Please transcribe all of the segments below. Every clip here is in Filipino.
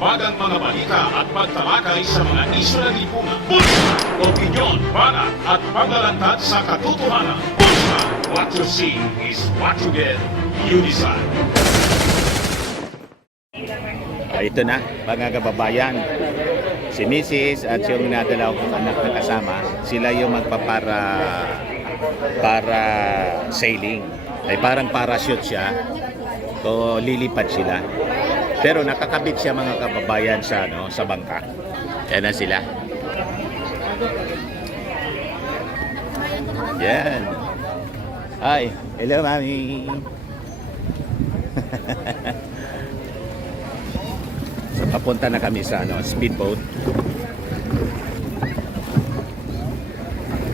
bagang mga balita at pagtalakay sa mga isyu ng lipunan. Pulsa! Opinyon, banat at paglalantad sa katotohanan. Pulsa! What you see is what you get. You decide. Ito na, mga kababayan. Si Mrs. at yung nadalaw kong anak na kasama, sila yung para sailing. Ay parang parachute siya. So lilipad sila. Pero nakakabit siya mga kababayan sa bangka. Yan na sila. Yan. Hi, hello mami. So papunta na kami sa speedboat.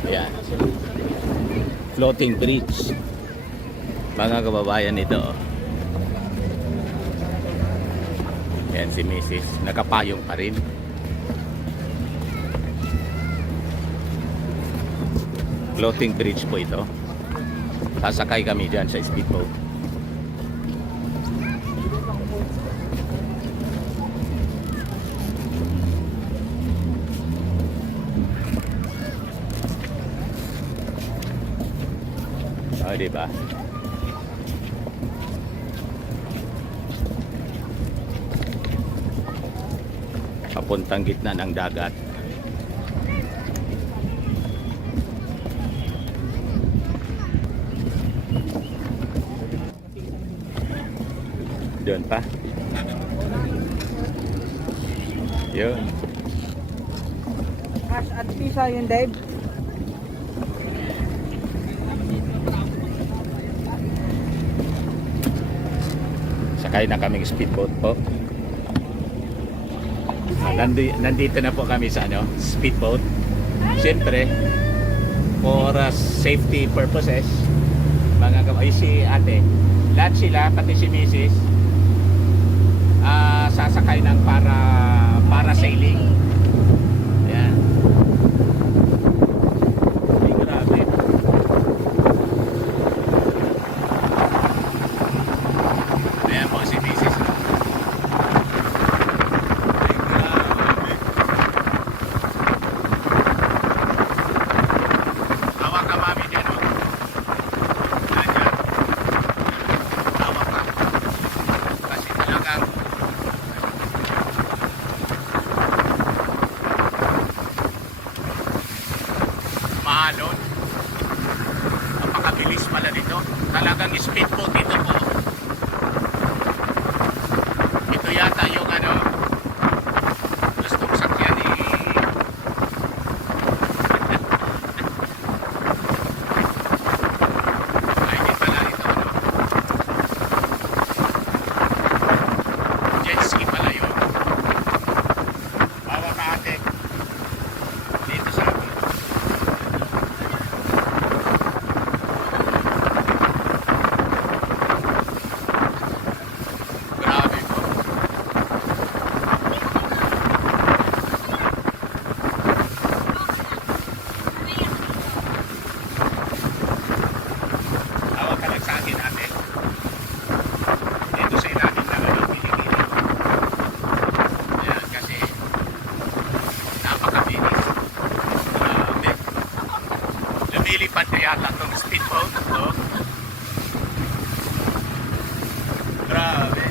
Yan. Floating bridge. Mga kababayan ito. Yan si Mrs. Nakapayong pa rin. Floating bridge po ito. Sasakay kami dyan sa speedboat. Diba? Papuntang gitna ng dagat. Doon pa. Yun. Cash at pisa yun, Dave. Sakay na kaming speedboat po. Nandito na po kami sa speedboat. Siyempre, for safety purposes, ay si ate, lahat sila, pati si Mrs. Sasakay ng para sailing. Ayan. Ay, grabe. Ayan po si Mrs. Maalon. Napakabilis pala dito. Talagang speedboat dito po. Ito yata yung gustong sakyan ay di pala ito jet ski pala yun. Bawa ka ate. Dito sa akin. Lumilipad na yata itong speedboat. No? Grabe.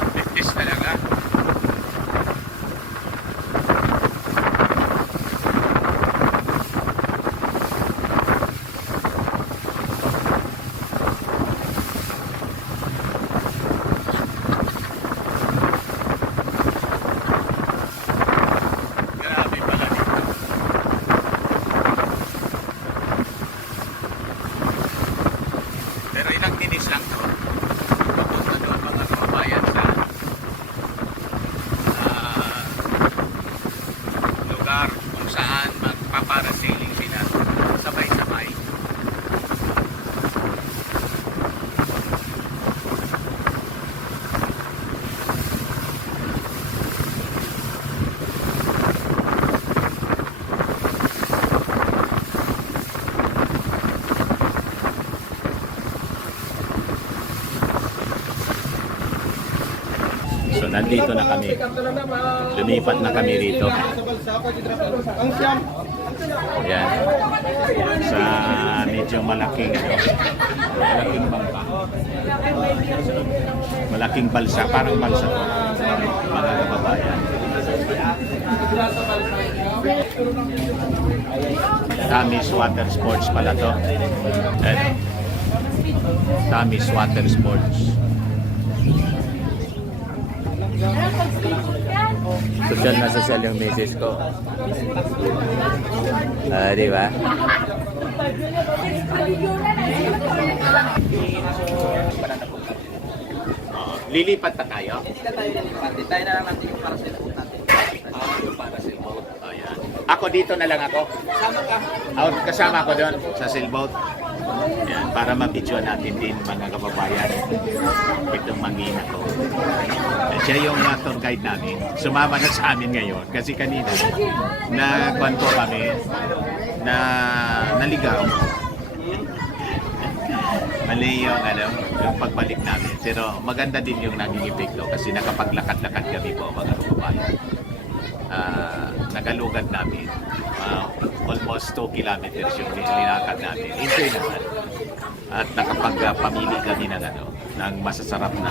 Ang bilis talaga. So nandito na kami. Lumipat na kami rito. Yan. Sa medyo malaking bangka. Malaking balsa, parang balsa to. Mga kababayan. Tamis Water Sports pala to. Ayan. Tamis Water Sports. Social na social yung message ko. Di ba? Lilipat pa tayo? Hindi na tayo lilipat. Tayo na lang natin yung para sa ilapot natin. Yung para sailboat. Ayan. Ako dito na lang ako. Sama ka. Kasama ako doon sa sailboat. Ayan, para mabidyoan natin din mga kababayan. Itong mangina to. Siya yung tour guide namin. Sumama na sa amin ngayon. Kasi kanina, nagkwanto kami na naligaw. Mali yung pagbalik namin. Pero maganda din yung naging epekto kasi nakapaglakad-lakad kami po mga kababayan. Nagalugad namin. Almost 2 kilometers yung linakad namin. Enjoy naman. At nakapagpamili kami ng masasarap na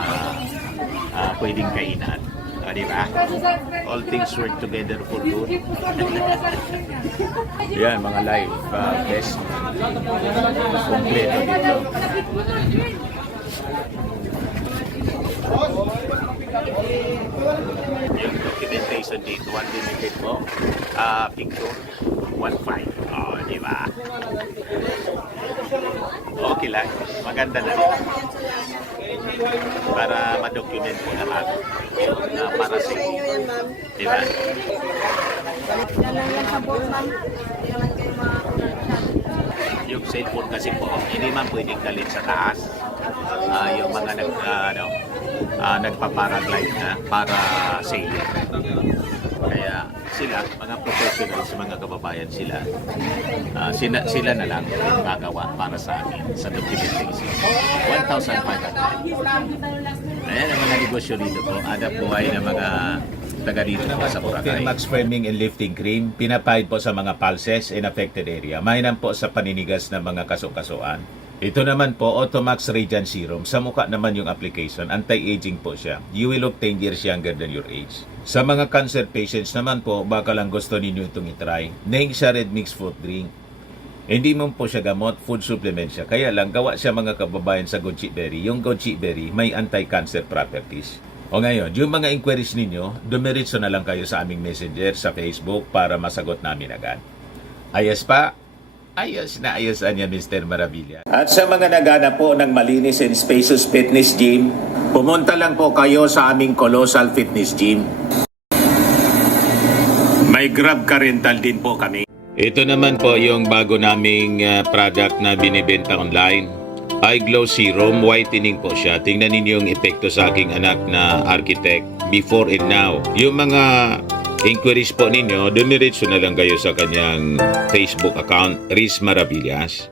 pwedeng kainan. Di ba? All things work together for good. Yan, mga live best. Kompleto dito. Yung documentation dito, unlimited po. Picture, 1.5. Di ba? Okay lang. Maganda na rin. Para ma-document po lahat. Para sa inyo. Di ba? Yung cellphone kasi po, hindi man pwedeng dalhin sa taas. Yung mga nagpa-paraglide na para sailing. Kaya sila, mga professionals, mga kababayan sila, sila na lang gagawa para sa amin sa documentation. 1,500. Ayan ang mga negosyo dito po. Adap buhay ng mga taga dito na sa Boracay. Max Firming and Lifting Cream, pinapahid po sa mga pulses in affected area. Mainam po sa paninigas ng mga kaso-kasuan. Ito naman po, Automax Radiant Serum. Sa mukha naman yung application, anti-aging po siya. You will look 10 years younger than your age. Sa mga cancer patients naman po, baka lang gusto ninyo itong itry. Neng siya red mixed fruit drink. Hindi mo po siya gamot, food supplement siya. Kaya lang, gawa siya mga kababayan sa goji berry. Yung goji berry, may anti-cancer properties. O ngayon, yung mga inquiries ninyo, dumiritso na lang kayo sa aming messenger sa Facebook para masagot namin agad. Ayos pa? Ayos na ayos niya, Mr. Maravilla. At sa mga nagana po ng malinis and spacious fitness gym, pumunta lang po kayo sa aming Colossal Fitness Gym. May Grab car rental din po kami. Ito naman po yung bago naming product na binibenta online. Eye Glow Serum, whitening po siya. Tingnan ninyo yung epekto sa aking anak na architect before and now. Yung mga inquiries po ninyo, dumiretso na lang kayo sa kanyang Facebook account, Riz Maravillas.